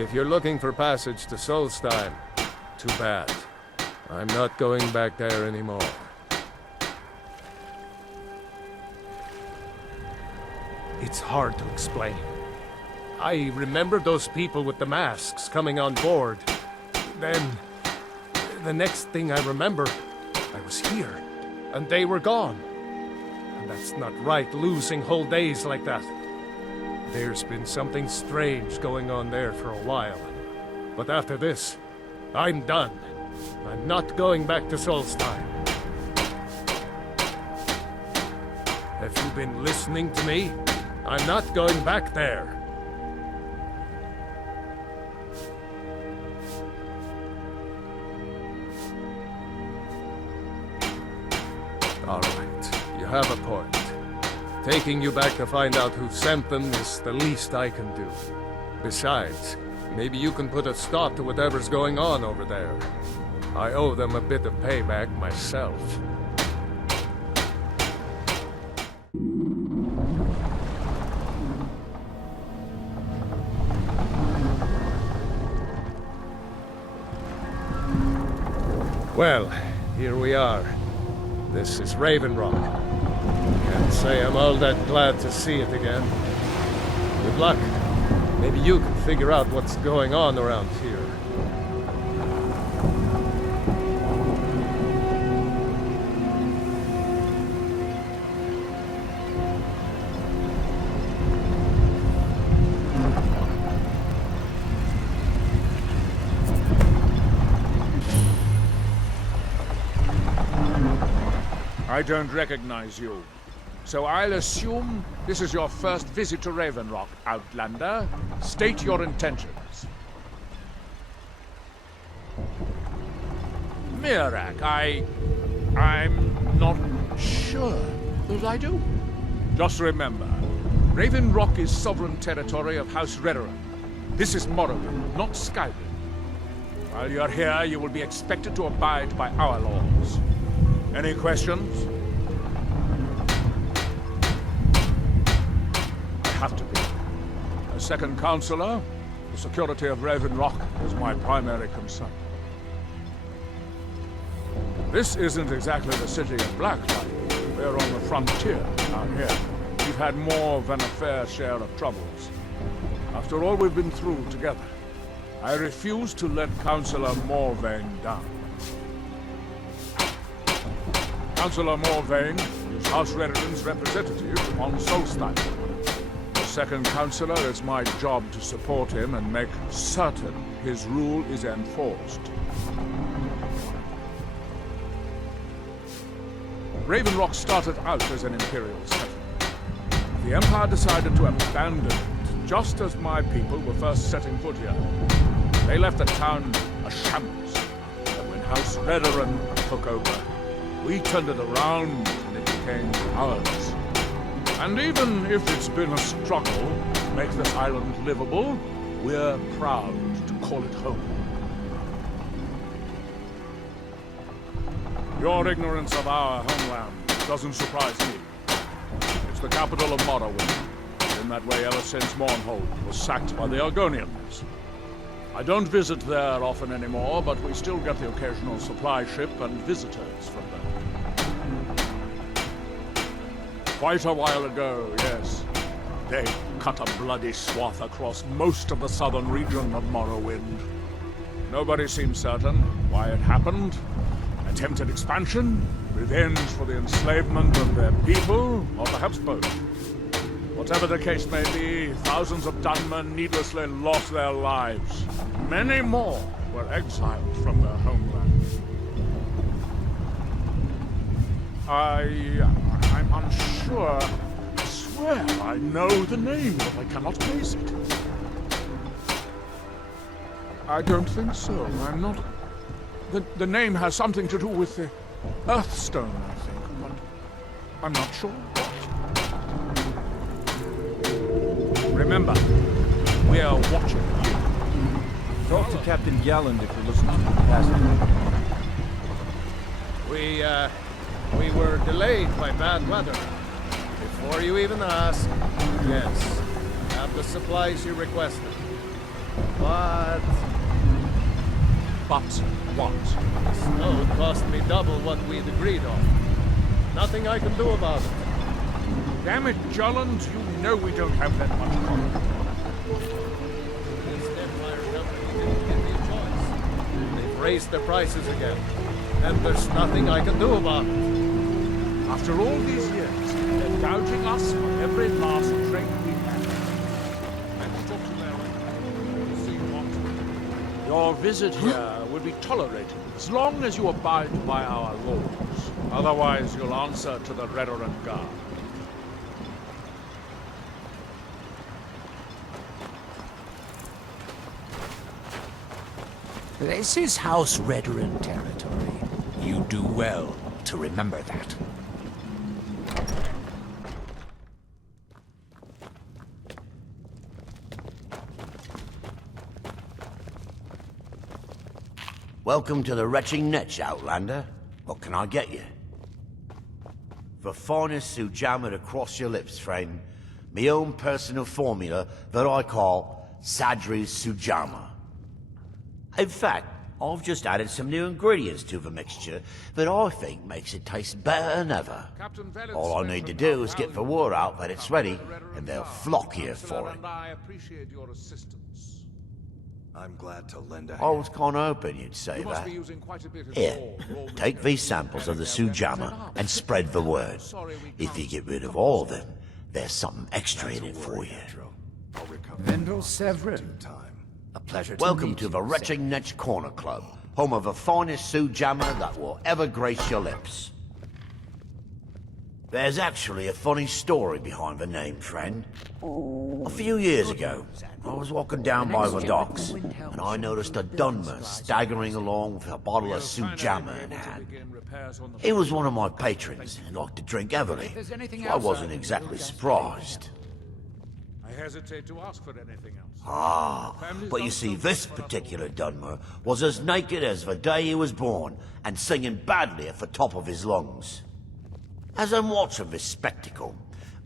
If you're looking for passage to Solstheim, too bad. I'm not going back there anymore. It's hard to explain. I remember those people with the masks coming on board. Then, the next thing I remember, I was here, and they were gone. And that's not right, losing whole days like that. There's been something strange going on there for a while. But after this, I'm done. I'm not going back to Solstheim. Have you been listening to me? I'm not going back there. All right, you have a point. Taking you back to find out who sent them is the least I can do. Besides, maybe you can put a stop to whatever's going on over there. I owe them a bit of payback myself. Well, here we are. This is Raven Rock. Can't say I'm all that glad to see it again. Good luck. Maybe you can figure out what's going on around here. I don't recognize you. So I'll assume this is your first visit to Raven Rock, Outlander. State your intentions. Mirak, I'm not sure that I do. Just remember, Raven Rock is sovereign territory of House Redoran. This is Morrowind, not Skyrim. While you're here, you will be expected to abide by our laws. Any questions? I have to be. As second counselor, the security of Raven Rock is my primary concern. This isn't exactly the city of Blacklight. We're on the frontier out here. We've had more than a fair share of troubles. After all we've been through together, I refuse to let Councillor Morvain down. Councillor Morvain is House Redoran's representative on Solstheim. As second Councillor, it's my job to support him and make certain his rule is enforced. Raven Rock started out as an Imperial settlement. The Empire decided to abandon it, just as my people were first setting foot here. They left the town a shambles, and when House Redoran took over, we turned it around and it became ours. And even if it's been a struggle to make this island livable, we're proud to call it home. Your ignorance of our homeland doesn't surprise me. It's the capital of Morrowind. Been that way ever since Mournhold was sacked by the Argonians. I don't visit there often anymore, but we still get the occasional supply ship and visitors from there. Quite a while ago, yes. They cut a bloody swath across most of the southern region of Morrowind. Nobody seems certain why it happened. Attempted expansion, revenge for the enslavement of their people, or perhaps both. Whatever the case may be, thousands of Dunmen needlessly lost their lives. Many more were exiled from their homeland. I'm unsure. I swear I know the name, but I cannot place it. I don't think so. I'm not... The name has something to do with the Earthstone, I think, but I'm not sure what. Remember, we are watching you. Talk to Captain Galland if you're listening to the passage. We were delayed by bad weather. Before you even ask, yes, I have the supplies you requested. But But what? the snow cost me double what we'd agreed on. Nothing I can do about it. Damn it, Jolland, you know we don't have that much money. This Empire company didn't give me a choice. They've raised their prices again. And there's nothing I can do about it. After all these years, they're gouging us for every last drink we have. Let's talk to them. See what. Your visit here will be tolerated as long as you abide by our laws. Otherwise, you'll answer to the Reverend Guard. This is House Redoran territory. You do well to remember that. Welcome to the retching niche, Outlander. What can I get you? The finest sujama to cross your lips, friend. My own personal formula that I call Sadri's Sujama. In fact, I've just added some new ingredients to the mixture that I think makes it taste better than ever. All I need to do is get the word out that it's ready, and they'll flock here for it. I appreciate your assistance. I'm glad to lend a I hand. was kind of hoping you'd say You must that. be using quite a bit of Here, raw take these samples of the Sujama and spread the word. If you get rid of all of them, there's something extra in it for you. I'll recover Vendel Severin. time. A pleasure to Welcome meet to you, the sir. Retching Netch Corner Club, home of the finest Sujama that will ever grace your lips. There's actually a funny story behind the name, friend. A few years ago, I was walking down by the docks, and I noticed a Dunmer staggering along with a bottle of Sujama in hand. He was one of my patrons and liked to drink heavily, so I wasn't exactly surprised. I hesitate to ask for anything else. But you see, this particular Dunmer was as naked as the day he was born, and singing badly at the top of his lungs. As I'm watching this spectacle,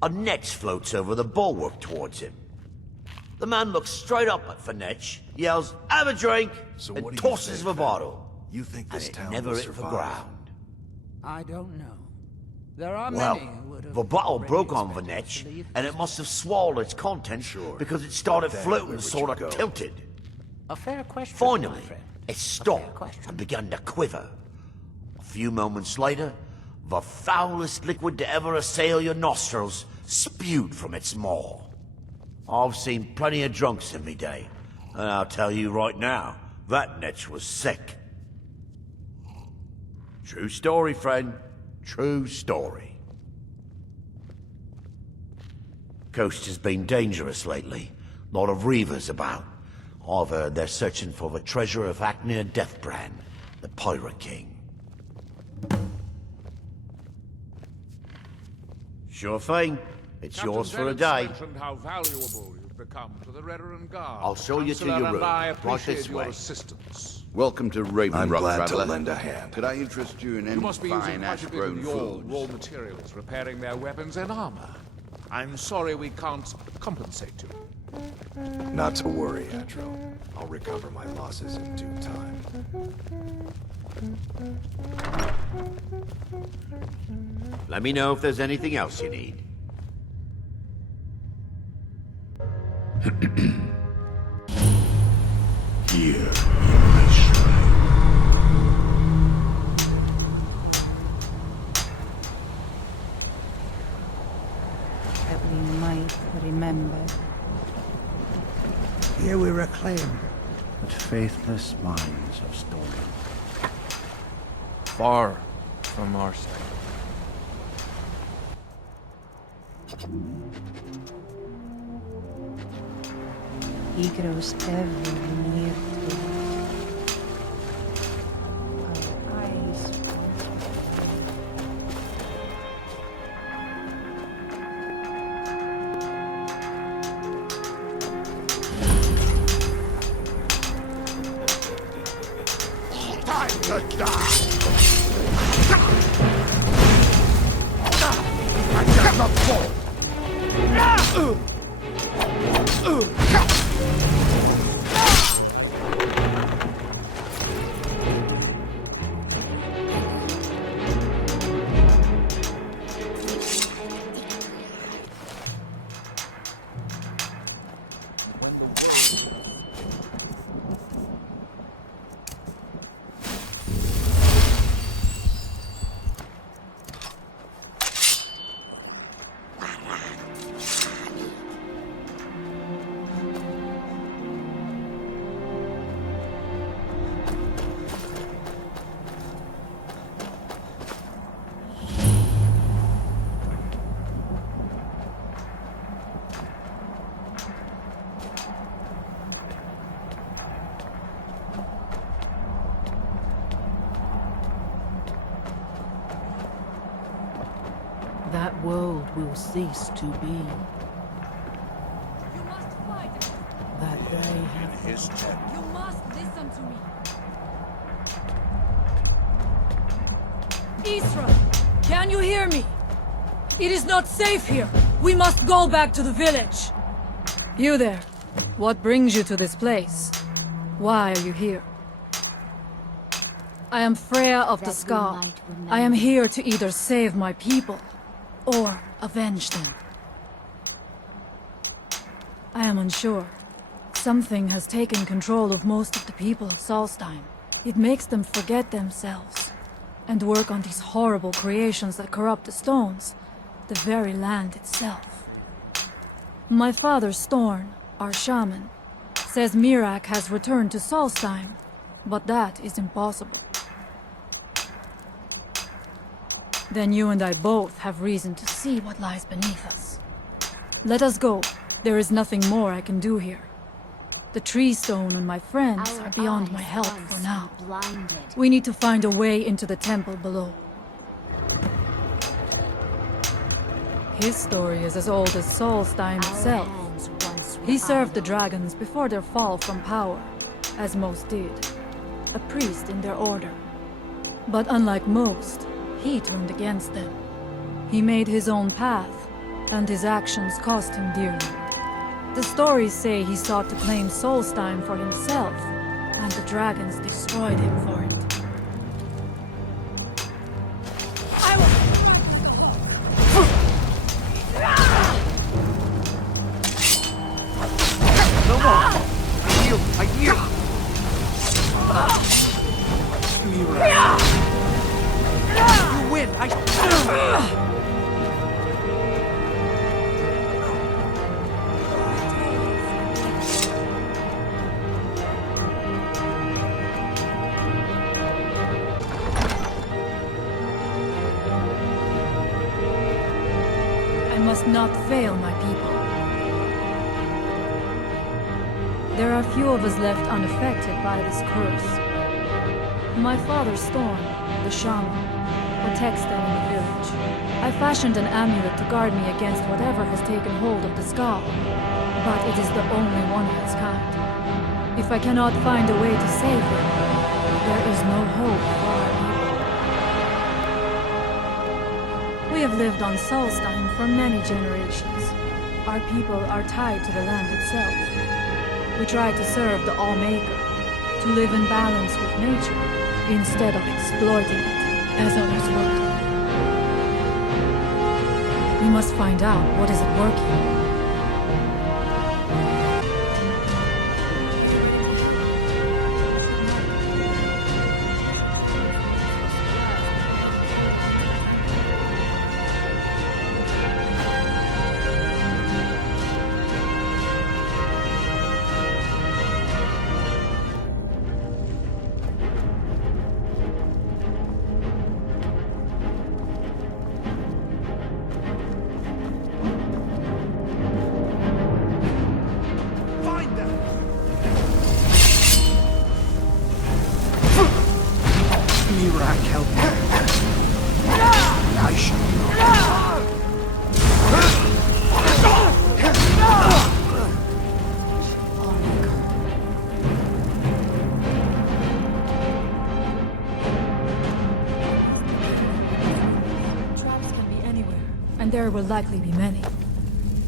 a netch floats over the bulwark towards him. The man looks straight up at the netch, yells, "Have a drink!" So and what do you tosses think, the then? bottle. You think And this it town never will hit the survive? ground. I don't know. There are Well, many who would have the bottle already broke on the expected netch, to leave. and it must have swallowed its contents Sure. because it started But then, floating where would sort you of go? tilted. A fair question, Finally, my friend. it stopped question. and began to quiver. A few moments later, the foulest liquid to ever assail your nostrils spewed from its maw. I've seen plenty of drunks in me day, and I'll tell you right now, that netch was sick. True story, friend. True story. Coast has been dangerous lately. Lot of reavers about. I've heard they're searching for the treasure of Acnir Deathbrand, the Pirate King. Sure thing. It's yours for a day. Mentioned how valuable you've become to the Redoran Guard. I'll show you to Counselor, your and room. I Right appreciate this your way. assistance. Welcome to Raven I'm Rock, glad to traveler. lend a hand. Could I interest you in You any must be using fine quite a bit of ash-grown your foods? raw materials repairing their weapons and armor. I'm sorry we can't compensate you. Not to worry, Atro. I'll recover my losses in due time. Let me know if there's anything else you need. Here, in my shrine. That we might remember. Here we reclaim. What faithless minds have stolen. Far from our side. He grows ever near to our eyes. Time to die! I cannot fall! that world will cease to be. You must fight. That day has You must listen to me. Isra, can you hear me? It is not safe here. We must go back to the village. You there. What brings you to this place? Why are you here? I am Freya of the Scar. I am here to either save my people or avenge them. I am unsure. Something has taken control of most of the people of Solstheim. It makes them forget themselves and work on these horrible creations that corrupt the stones, the very land itself. My father, Storn, our shaman, says Mirak has returned to Solstheim, but that is impossible. Then you and I both have reason to see what lies beneath us. Let us go. There is nothing more I can do here. The tree stone and my friends are beyond my help for now. We need to find a way into the temple below. His story is as old as Solstheim itself. He served the dragons before their fall from power, as most did. A priest in their order. But unlike most, he turned against them. He made his own path, and his actions cost him dearly. The stories say he sought to claim Solstheim for himself, and the dragons destroyed him for it. I yield! You win! I must not fail my people. There are few of us left unaffected by this curse. My father, Storm, the shaman, protects them in the village. I fashioned an amulet to guard me against whatever has taken hold of the Scar, but it is the only one of its kind. If I cannot find a way to save them, there is no hope for our people. We have lived on Solstheim for many generations. Our people are tied to the land itself. We try to serve the Allmaker, to live in balance with nature, instead of exploiting it, as others would. We must find out what is at work here. There will likely be many.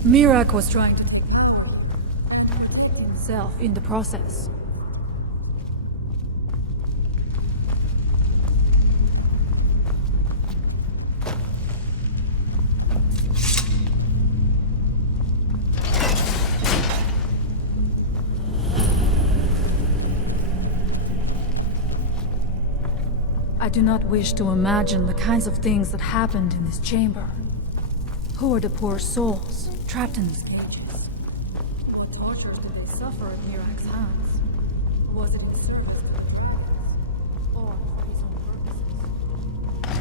Mirak was trying to protect himself in the process. I do not wish to imagine the kinds of things that happened in this chamber. Who are the poor souls trapped in these cages? What tortures did they suffer at Mirak's hands? Was it in service to the dragons, or for his own purposes?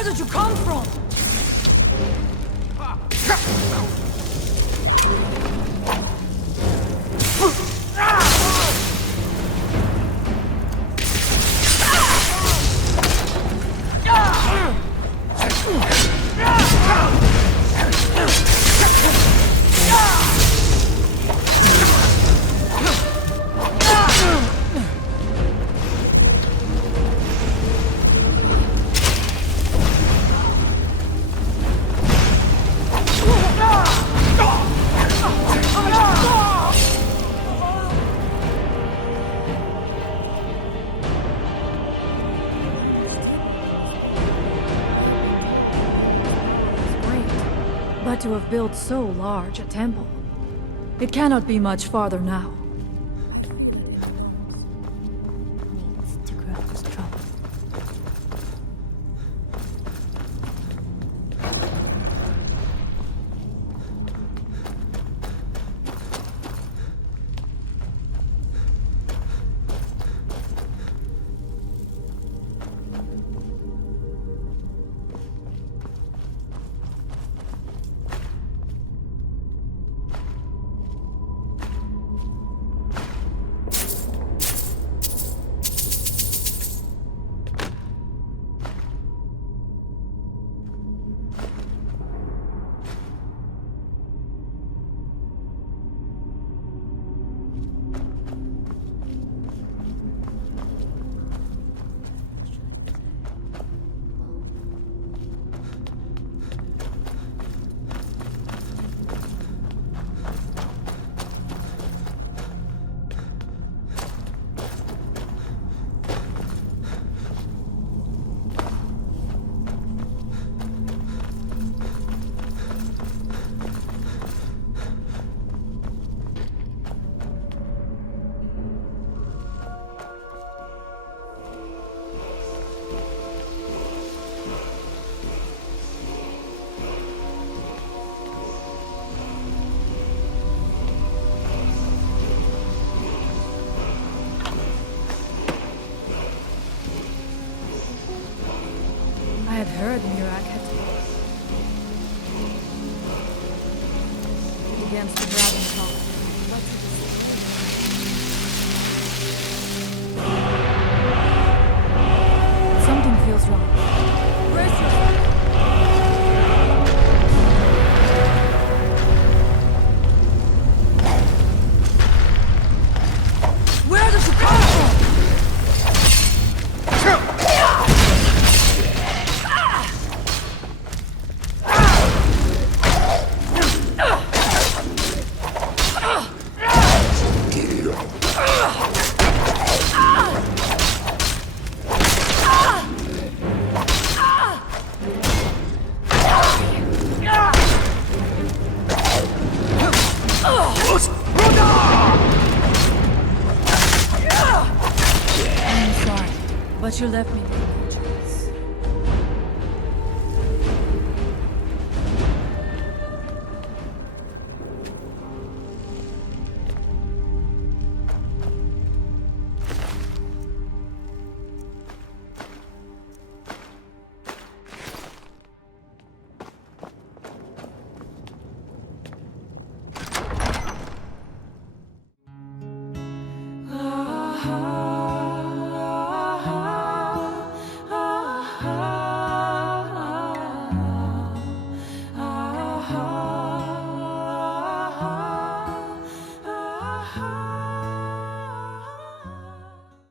Where did you come from? But to have built so large a temple, it cannot be much farther now. Needs to grow strong. I had heard Mirak had against the dragon top. Something feels wrong. Brace yourself. Where did you come from? I'm sorry, but you left me with no choice.